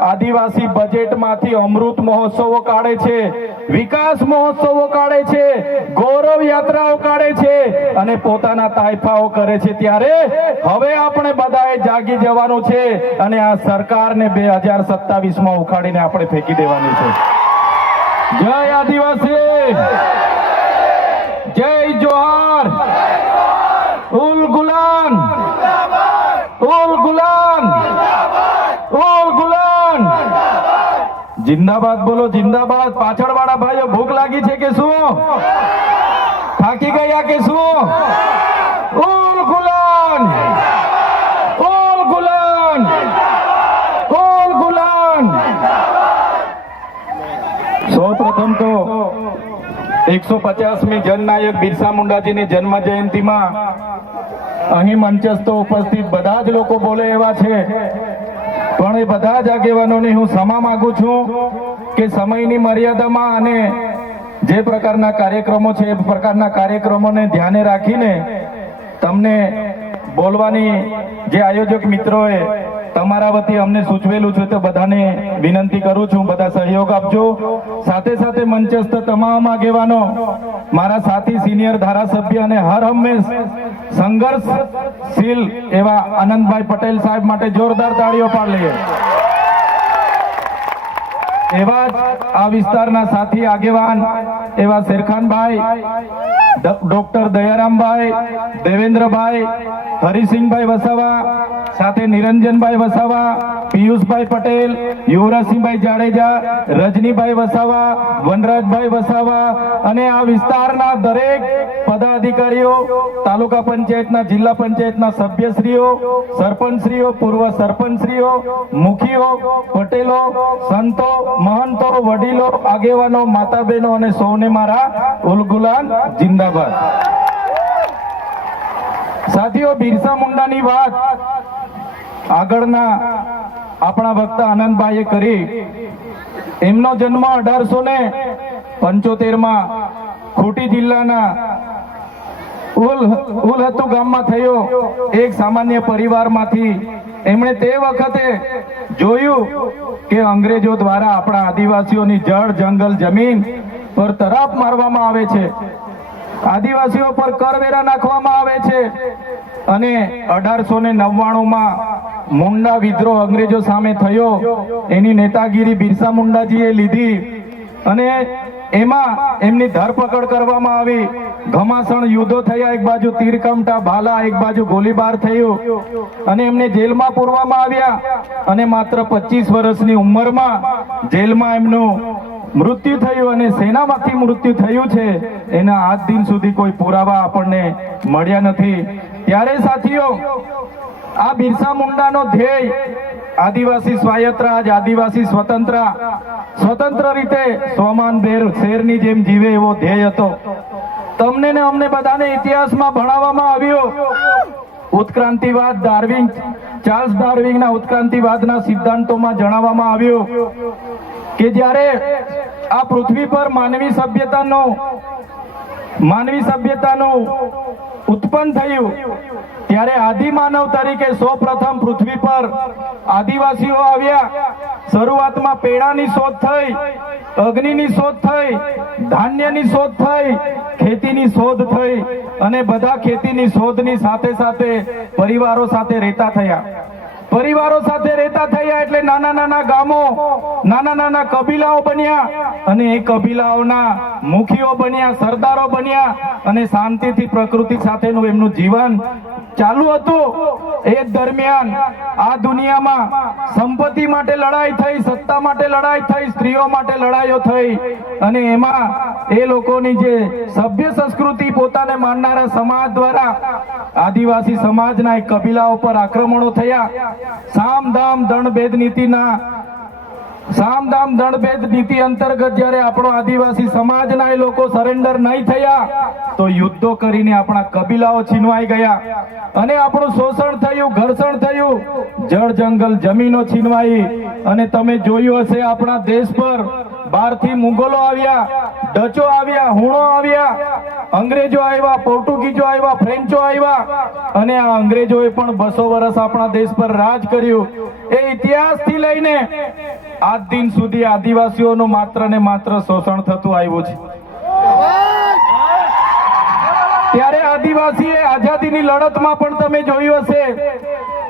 આદિવાસી બજેટમાંથી અમૃત મહોત્સવો કાઢે છે વિકાસ મહોત્સવો કાઢે છે ગૌરવ યાત્રાઓ કાઢે છે અને પોતાના તાયફાઓ કરે છે ત્યારે હવે આપણે બધાએ જાગી જવાનું છે અને આ સરકારને બે હજાર સત્તાવીસમાં ઉખાડીને આપણે ફેંકી દેવાની છે જય આદિવાસી જિંદાબાદ બોલો જિંદાબાદ પાછળ વાળા ભાઈઓ ભૂખ લાગી છે કે શું થાકી ગયા કે શું ઓલ ગુલાન ઓલ ગુલાન ઓલ ગુલાન સૌ પ્રથમ તો એકસો પચાસમી જનનાયક બિરસા મુંડાજીની જન્મ જયંતિમાં અહીં મંચસ્થ ઉપસ્થિત બધા જ લોકો બોલે એવા છે પણ એ બધા જ આગેવાનોને હું ક્ષમા માગું છું કે સમયની મર્યાદામાં અને જે પ્રકારના કાર્યક્રમો છે એ પ્રકારના કાર્યક્રમોને ધ્યાને રાખીને તમને બોલવાની જે આયોજક મિત્રોએ તમારા વતી અમને સૂચવેલું છે તે બધાને વિનંતી કરું છું બધા સહયોગ આપજો સાથે સાથે મંચસ્થ તમામ આગેવાનો મારા સાથી સિનિયર ધારાસભ્ય અને હર હંમેશ સંઘર્ષશીલ એવા આનંદભાઈ પટેલ સાહેબ માટે જોરદાર તાળીઓ પાડ પાડીએ એવા જ આ વિસ્તારના સાથી આગેવાન એવા શેરખાનભાઈ ડોક્ટર દયારામભાઈ દેવેન્દ્રભાઈ હરિસિંહભાઈ વસાવા સાથે નિરંજનભાઈ વસાવા પિયુષભાઈ પટેલ યુવરાજસિંહભાઈ જાડેજા રજનીભાઈ વસાવા વનરાજભાઈ વસાવા અને આ વિસ્તારના દરેક પદાધિકારીઓ તાલુકા પંચાયતના જિલ્લા પંચાયતના સભ્યશ્રીઓ સરપંચશ્રીઓ પૂર્વ સરપંચશ્રીઓ મુખીઓ પટેલો સંતો મહંતો વડીલો આગેવાનો માતા બહેનો અને સૌને મારા ઉલગુલાન જિંદાબાદ બરાબર સાથીઓ બિરસા મુંડાની વાત આગળના આપણા વક્તા આનંદભાઈએ કરી એમનો જન્મ અઢારસો ને પંચોતેરમાં ખોટી જિલ્લાના ઉલહતુ ગામમાં થયો એક સામાન્ય પરિવારમાંથી એમણે તે વખતે જોયું કે અંગ્રેજો દ્વારા આપણા આદિવાસીઓની જળ જંગલ જમીન પર તરાપ મારવામાં આવે છે આદિવાસીઓ પર કરવેરા નાખવામાં આવે છે અને અઢારસો ને નવ્વાણુંમાં મુંડા વિદ્રોહ અંગ્રેજો સામે થયો એની નેતાગીરી બિરસા મુંડાજીએ લીધી અને એમાં એમની ધરપકડ કરવામાં આવી ઘમાસણ યુદ્ધો થયા એક બાજુ તીરકમટા ભાલા એક બાજુ ગોલીબાર થયું અને એમને જેલમાં પૂરવામાં આવ્યા અને માત્ર પચીસ વર્ષની ઉંમરમાં જેલમાં એમનું મૃત્યુ થયું અને સેનામાંથી મૃત્યુ થયું છે એના આજ દિન સુધી કોઈ પુરાવા આપણને મળ્યા નથી ત્યારે સાથીઓ આ બિરસા મુંડાનો ધ્યેય આદિવાસી સ્વાયત્ત આજ આદિવાસી સ્વતંત્ર સ્વતંત્ર રીતે સોમાન બેર શેરની જેમ જીવે એવો ધ્યેય હતો તમને ને અમને બધાને ઇતિહાસમાં ભણાવવામાં આવ્યો ઉત્ક્રાંતિવાદ ડાર્વિંગ ચાર્લ્સ ડાર્વિંગના ઉત્ક્રાંતિવાદના સિદ્ધાંતોમાં જણાવવામાં આવ્યો કે જ્યારે આ પૃથ્વી પર માનવી સભ્યતાનો માનવી સભ્યતાનો ઉત્પન્ન થયું ત્યારે આદિમાનવ તરીકે સૌપ્રથમ પૃથ્વી પર આદિવાસીઓ આવ્યા શરૂઆતમાં પેડાની શોધ થઈ અગ્નિની શોધ થઈ ધાન્યની શોધ થઈ ખેતીની શોધ થઈ અને બધા ખેતીની શોધની સાથે સાથે પરિવારો સાથે રહેતા થયા પરિવારો સાથે રહેતા થયા એટલે નાના નાના ગામો નાના નાના કબીલાઓ બન્યા અને એ કબીલાઓના મુખીઓ બન્યા સરદારો બન્યા અને શાંતિથી પ્રકૃતિ સાથેનું એમનું જીવન ચાલુ હતું એ દરમિયાન આ દુનિયામાં સંપત્તિ માટે લડાઈ થઈ સત્તા માટે લડાઈ થઈ સ્ત્રીઓ માટે લડાઈઓ થઈ અને એમાં એ લોકોની જે સભ્ય સંસ્કૃતિ પોતાને માનનારા સમાજ દ્વારા આદિવાસી સમાજના એક કબીલાઓ પર આક્રમણો થયા સામધામ દંડભેદ નીતિના સામધામ દંડભેદ નીતિ અંતર્ગત જ્યારે આપણો આદિવાસી સમાજના એ લોકો સરેન્ડર નહીં થયા તો યુદ્ધો કરીને આપણા કબીલાઓ છીનવાઈ ગયા અને આપણું શોષણ થયું ઘર્ષણ થયું જળ જંગલ જમીનો છીનવાઈ અને તમે જોયું હશે આપણા દેશ પર બહારથી મુગલો આવ્યા ડચો આવ્યા હુણો આવ્યા અંગ્રેજો આવ્યા પોર્ટુગીઝો આવ્યા ફ્રેન્ચો આવ્યા અને આ અંગ્રેજોએ પણ બસો વર્ષ આપણા દેશ પર રાજ કર્યું એ ઇતિહાસથી લઈને આજ દિન સુધી આદિવાસીઓનું માત્ર ને માત્ર શોષણ થતું આવ્યું છે ત્યારે આદિવાસીએ આઝાદીની લડતમાં પણ તમે જોયું હશે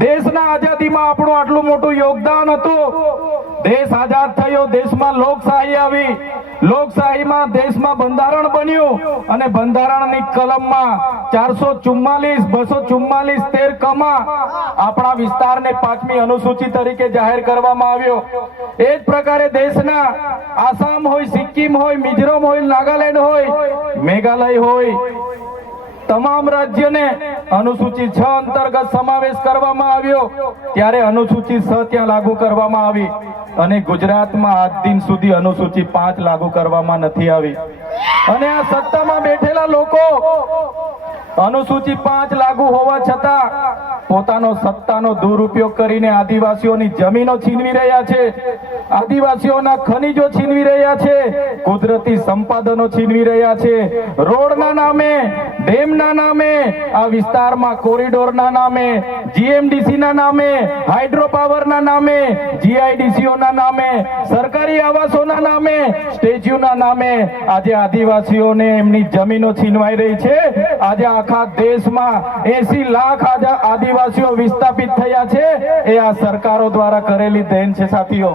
દેશના આઝાદીમાં આપણું આટલું મોટું યોગદાન હતું દેશ આઝાદ થયો દેશમાં લોકશાહી આવી લોકશાહીમાં દેશમાં બંધારણ બન્યું અને બંધારણની કલમમાં ચારસો ચુમ્માલીસ બસો ચુમ્માલીસ તેર કમાં આપણા વિસ્તારને પાંચમી અનુસૂચિ તરીકે જાહેર કરવામાં આવ્યો એ જ પ્રકારે દેશના આસામ હોય સિક્કિમ હોય મિઝોરમ હોય નાગાલેન્ડ હોય મેઘાલય હોય તમામ રાજ્યને અનુસૂચિત છ અંતર્ગત સમાવેશ કરવામાં આવ્યો ત્યારે અનુસૂચિત છ ત્યાં લાગુ કરવામાં આવી અને ગુજરાતમાં આજ દિન સુધી અનુસૂચિત પાંચ લાગુ કરવામાં નથી આવી અને આ સત્તામાં બેઠેલા લોકો અનુસૂચિત પાંચ લાગુ હોવા છતાં પોતાનો સત્તાનો દુરુપયોગ કરીને આદિવાસીઓની જમીનો છીનવી રહ્યા છે આદિવાસીઓના ખનીજો છીનવી રહ્યા છે કુદરતી સંપાદનો છીનવી રહ્યા છે રોડના નામે ડેમના નામે આ વિસ્તારમાં કોરિડોરના નામે જીએમડીસીના નામે હાઇડ્રોપાવરના નામે જીઆઈડીસીઓના નામે સરકારી આવાસોના નામે સ્ટેચ્યુના નામે આજે આદિવાસીઓને એમની જમીનો છીનવાઈ રહી છે આજે આખા દેશમાં એસી લાખ આદિવાસીઓ વિસ્થાપિત થયા છે એ આ સરકારો દ્વારા કરેલી દેન છે સાથીઓ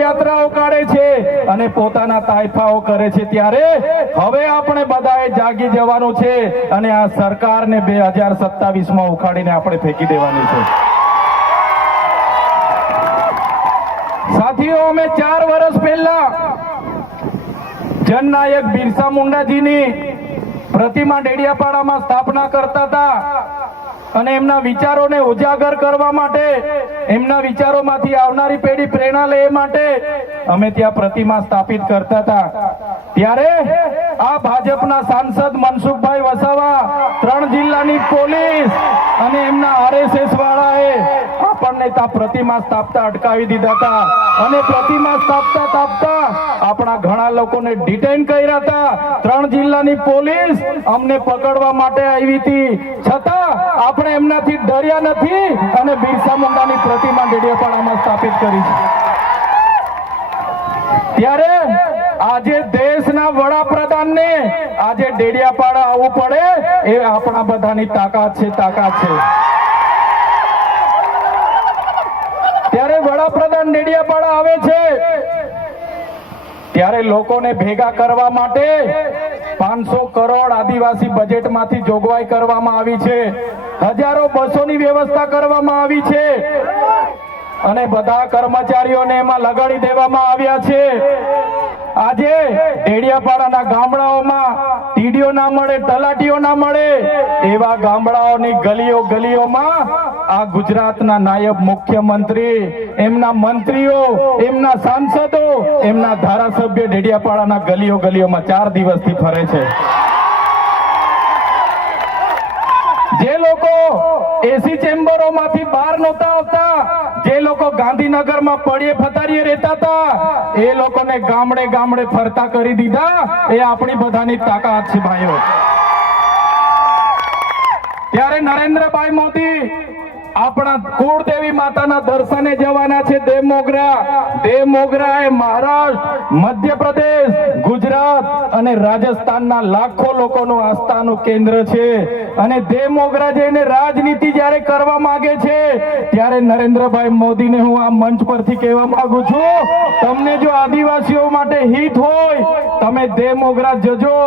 યાત્રાઓ કાઢે છે અને પોતાના તાયફાઓ કરે છે ત્યારે હવે આપણે બધાએ જાગી જવાનું છે અને આ સરકારને બે હજાર સત્તાવીસમાં ઉખાડીને આપણે ફેંકી દેવાની છે સાથીઓ અમે ચાર વર્ષ પહેલા જનનાયક બિરસા મુંડાજીની પ્રતિમા ડેડિયાપાડામાં સ્થાપના કરતા હતા અને એમના વિચારોને ઉજાગર કરવા માટે એમના વિચારોમાંથી આવનારી પેઢી પ્રેરણા લે માટે અમે ત્યાં પ્રતિમા સ્થાપિત કરતા હતા ત્યારે આ ભાજપના સાંસદ મનસુખભાઈ વસાવા ત્રણ જિલ્લાની પોલીસ અને એમના આરએસએસ વાળાએ આપણને ત્યાં પ્રતિમા સ્થાપતા અટકાવી દીધા હતા અને પ્રતિમા સ્થાપતા સ્થાપતા આપણા ઘણા લોકોને ડિટેન કર્યા હતા ત્રણ જિલ્લાની પોલીસ અમને પકડવા માટે આવી હતી છતાં આપણે એમનાથી ડર્યા નથી અને બિરસા મુંડાની પ્રતિમા ડેડિયાપાડામાં સ્થાપિત કરી છે ત્યારે આજે દેશના વડાપ્રધાનને આજે ડેડિયાપાડા આવવું પડે એ આપણા બધાની તાકાત છે તાકાત છે ભગવાન ડેડિયાપાડા આવે ભેગા કરવા માટે પાંચસો કરોડ આદિવાસી બજેટમાંથી જોગવાઈ કરવામાં આવી છે હજારો બસોની વ્યવસ્થા કરવામાં આવી છે અને બધા કર્મચારીઓને એમાં લગાડી દેવામાં આવ્યા છે આજે એડિયાપાડાના ગામડાઓમાં ટીડીઓ ના મળે તલાટીઓ ના મળે એવા ગામડાઓની ગલીઓ ગલીઓમાં આ ગુજરાતના નાયબ મુખ્યમંત્રી એમના મંત્રીઓ એમના સાંસદો એમના ધારાસભ્ય ડેડિયાપાડાના ગલીઓ ગલીઓમાં ચાર દિવસથી ફરે છે જે લોકો એસી ચેમ્બરોમાંથી બહાર નહોતા આવતા ગાંધીનગરમાં પડીએ ફતારીએ રહેતા હતા એ લોકોને ગામડે ગામડે ફરતા કરી દીધા એ આપણી બધાની તાકાત છે ભાઈઓ ત્યારે નરેન્દ્રભાઈ મોદી આપણા કુળદેવી માતાના દર્શને જવાના છે દેવ મોગરા એ મહારાષ્ટ્ર મધ્યપ્રદેશ ગુજરાત અને રાજસ્થાનના લાખો લોકોનું આસ્થાનું કેન્દ્ર છે અને દેવ જઈને રાજનીતિ જ્યારે કરવા માંગે છે ત્યારે નરેન્દ્રભાઈ મોદીને હું આ મંચ પરથી કહેવા માંગુ છું તમને જો આદિવાસીઓ માટે હિત હોય તમે દેવ મોગરા જજો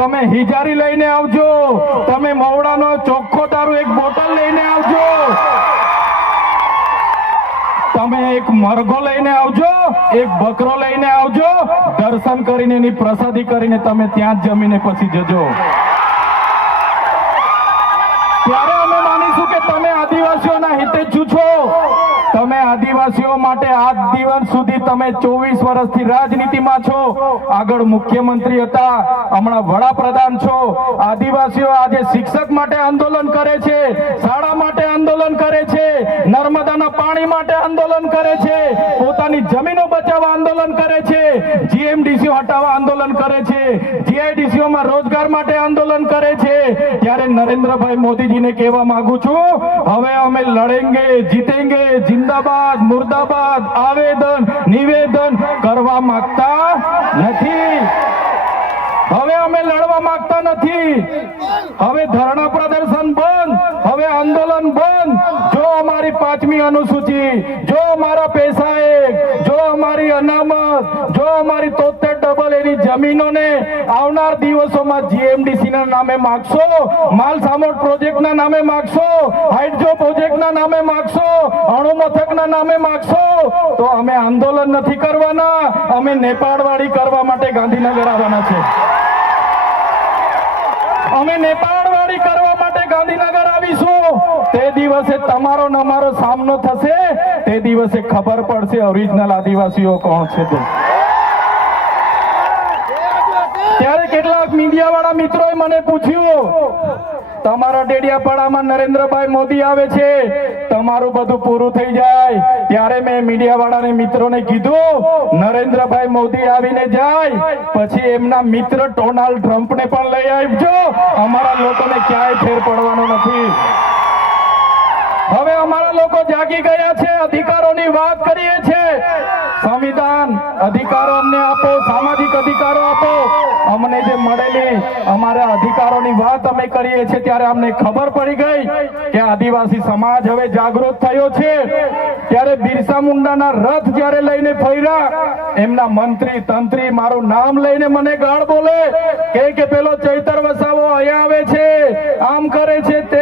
તમે હિજારી લઈને આવજો તમે મવડાનો માં એક મરઘો લઈને આવજો એક બકરો લઈને આવજો દર્શન કરીને એની પ્રસાદી કરીને તમે ત્યાં જમીને પછી જજો ત્યારે અમે માનીશું કે તમે આદિવાસીઓના હિતેચ્છુ છો તમે આદિવાસીઓ માટે આજ દિવસ સુધી તમે ચોવીસ વર્ષથી રાજનીતિમાં છો આગળ મુખ્યમંત્રી હતા હમણાં વડાપ્રધાન છો આદિવાસીઓ આજે શિક્ષક માટે આંદોલન કરે છે શાળા માટે આંદોલન કરે છે નર્મદ પાણી માટે આંદોલન કરે છે પોતાની જમીનો બચાવવા આંદોલન કરે છે જીએમડીસી હટાવવા આંદોલન કરે છે જીઆઈડીસીઓમાં રોજગાર માટે આંદોલન કરે છે ત્યારે નરેન્દ્રભાઈ મોદીજીને કહેવા માંગુ છું હવે અમે લડેંગે જીતેંગે જિંદાબાદ મુર્દાબાદ આવેદન નિવેદન કરવા માંગતા નથી હવે અમે લડવા માંગતા નથી હવે ધરણા પ્રદર્શન બંધ હવે આંદોલન બંધ જો અમારી પાંચમી અનુસૂચિ જો અમારા પૈસા એક જો અમારી અનામત જો અમારી તોતેર જમીનોને આવનાર દિવસોમાં જીએમડીસીના નામે માગશો માલ સામોટ પ્રોજેક્ટના નામે માગશો હાઇડ્રો પ્રોજેક્ટના નામે માગશો અણુ મથકના નામે માગશો તો અમે આંદોલન નથી કરવાના અમે નેપાળવાળી કરવા માટે ગાંધીનગર આવવાના છે અમે નેપાળવાળી કરવા માટે ગાંધીનગર આવીશું તે દિવસે તમારો ને સામનો થશે તે દિવસે ખબર પડશે ઓરિજિનલ આદિવાસીઓ કોણ છે તે ત્યારે કેટલાક મીડિયાવાળા મિત્રોએ મને પૂછ્યું તમારા ડેડિયાપાડામાં નરેન્દ્રભાઈ મોદી આવે છે તમારું બધું પૂરું થઈ જાય ત્યારે મેં મીડિયાવાળાને મિત્રોને કીધું નરેન્દ્રભાઈ મોદી આવીને જાય પછી એમના મિત્ર ડોનાલ્ડ ને પણ લઈ આવજો અમારા લોકોને ક્યાંય ફેર પડવાનો નથી હવે અમારા લોકો જાગી ગયા છે અધિકારોની વાત કરીએ છીએ સંવિધાન અધિકારો અમને આપો અમારા અધિકારોની વાત અમે કરીએ છીએ ત્યારે અમને ખબર પડી ગઈ કે આદિવાસી સમાજ હવે જાગૃત થયો છે ત્યારે બિરસા મુંડાના રથ જ્યારે લઈને ફર્યા એમના મંત્રી તંત્રી મારું નામ લઈને મને ગાળ બોલે કે પેલો ચૈતર વસાવો અહીંયા આવે છે આમ કરે છે તે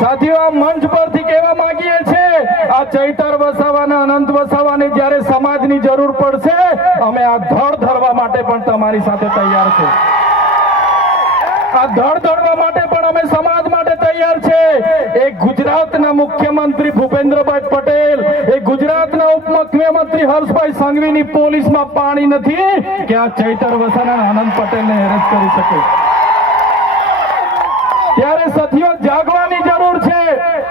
સાથીઓ આ મંચ પરથી કહેવા માંગીએ છીએ પણ અમે સમાજ માટે તૈયાર છે એ ગુજરાતના મુખ્યમંત્રી ભૂપેન્દ્રભાઈ પટેલ એ ગુજરાતના ઉપમુખ્યમંત્રી હર્ષભાઈ સંઘવીની પોલીસમાં પાણી નથી કે આ ચૈતર વસાના આનંદ ને હેરસ કરી શકે ત્યારે સાથીઓ જાગવાની જરૂર છે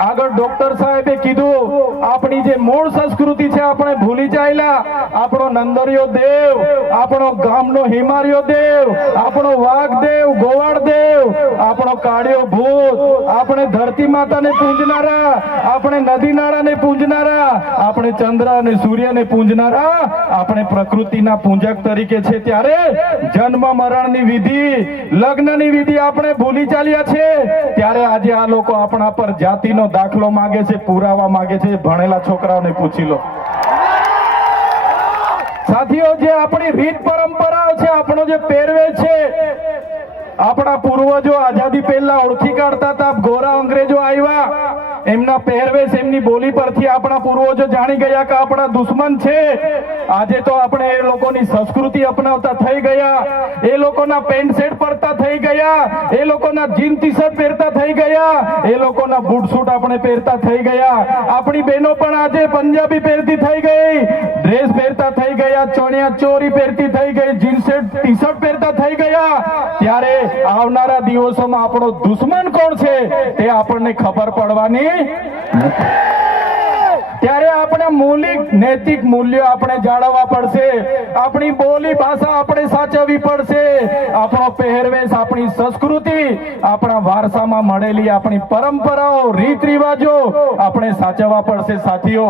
આગળ ડોક્ટર સાહેબે કીધું આપણી જે મૂળ સંસ્કૃતિ છે આપણે ભૂલી જાયેલા આપણો નંદરિયો દેવ આપણો ગામનો હિમારિયો દેવ આપણો વાઘ દેવ ગોવાળ દેવ આપણો કાળિયો ભૂત આપણે ધરતી માતાને પૂંજનારા આપણે નદી નાળાને પૂંજનારા આપણે ચંદ્ર અને સૂર્યને પૂંજનારા આપણે પ્રકૃતિના પૂંજક તરીકે છે ત્યારે જન્મ મરણની વિધિ લગ્નની વિધિ આપણે ભૂલી ચાલ્યા છે ત્યારે આજે આ લોકો આપણા પર જાતિનો દાખલો માંગે છે પુરાવા માંગે છે ભણેલા છોકરાઓને પૂછી લો સાથીઓ જે આપણી રીત પરંપરાઓ છે આપણો જે પહેરવેશ છે આપણા પૂર્વજો આઝાદી પહેલા ઓળખી કાઢતા હતા ગોરા અંગ્રેજો આવ્યા એમના પહેરવેશ એમની બોલી પરથી આપણા પૂર્વજો જાણી ગયા કે આપણા દુશ્મન છે આજે તો આપણે એ લોકોની સંસ્કૃતિ અપનાવતા થઈ ગયા એ લોકોના પેન્ટ શર્ટ પરતા થઈ ગયા એ લોકોના જીન ટી શર્ટ પહેરતા થઈ ગયા એ લોકોના બૂટ સૂટ આપણે પહેરતા થઈ ગયા આપણી બહેનો પણ આજે પંજાબી પહેરતી થઈ ગઈ ડ્રેસ પહેરતા થઈ ગયા ચણિયા ચોરી પહેરતી થઈ ગઈ જીન શર્ટ ટી શર્ટ પહેરતા થઈ ગયા ત્યારે આવનારા દિવસોમાં આપણો દુશ્મન કોણ છે તે આપણને ખબર પડવાની ત્યારે આપણે મૌલિક નૈતિક મૂલ્યો આપણે જાળવવા પડશે આપણી બોલી ભાષા આપણે સાચવવી પડશે આપણો પહેરવેશ આપણી સંસ્કૃતિ આપણા વારસામાં મળેલી આપણી પરંપરાઓ રીત રિવાજો આપણે સાચવવા પડશે સાથીઓ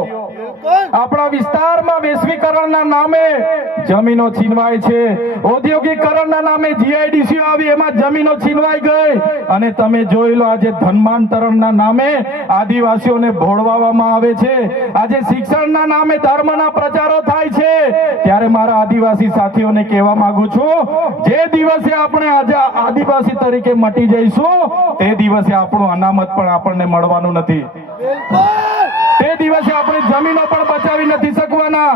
આપણા વિસ્તારમાં વૈશ્વિકરણના નામે જમીનો છીનવાય છે ઔદ્યોગિકરણના નામે જીઆઈડીસી આવી એમાં જમીનો છીનવાઈ ગઈ અને તમે જોઈ લો આજે ધર્માંતરણના નામે આદિવાસીઓને ભોળવામાં આવે છે આજે શિક્ષણના નામે ધર્મના પ્રચારો થાય છે ત્યારે મારા આદિવાસી સાથીઓને કહેવા માંગુ છું જે દિવસે આપણે આજે આદિવાસી તરીકે મટી જઈશું તે દિવસે આપણું અનામત પણ આપણને મળવાનું નથી દિવસે આપણે જમીનો પણ બચાવી નથી શકવાના